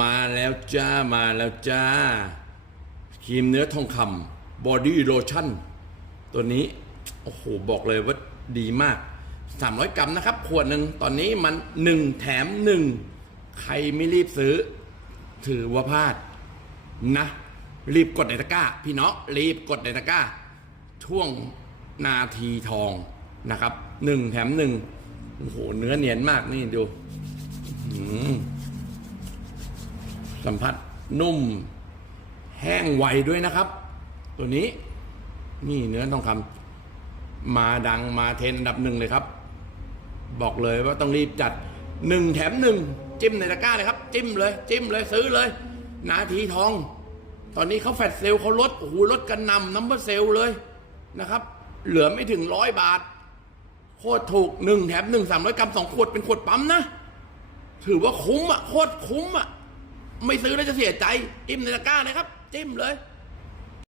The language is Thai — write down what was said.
มาแล้วจ้ามาแล้วจ้าครีมเนื้อทองคำบอดี้โลชั่น ตัวนี้ โอ้โห บอกเลยว่าดีมาก 300 กรัมนะครับ ขวดหนึ่งตอนนี้มัน 1 แถม 1 ใครไม่รีบซื้อ ถือว่าพลาดนะ รีบกดในตะกร้า พี่น้องรีบกดในตะกร้า ช่วงนาทีทองนะครับหนึ่งแถมหนึ่งโอ้โห เนื้อเนียนมากนี่ดู สัมผัสนุ่ม แห้งไวด้วยนะครับ ตัวนี้นี่เนื้อทองคำมาดังมาเทนอันดับหนึ่งเลยครับ บอกเลยว่าต้องรีบจัดหนึ่งแถมหนึ่งจิ้มในตะกร้าเลยครับ จิ้มเลย จิ้มเลยซื้อเลยนาทีทอง ตอนนี้เขาแฟดเซลล์เขาลดโอ้โหลดกันนำนัมเบอร์เซลล์เลยนะครับ เหลือไม่ถึงร้อยบาทโคตรถูกหนึ่งแถมหนึ่งสามร้อยกรัมสองขวดเป็นขวดปั๊มนะ ถือว่าคุ้มอะโคตรคุ้มอะ ไม่ซื้อแล้วจะเสียใจจิ้มในตะกร้าเลยครับ จิ้มเลย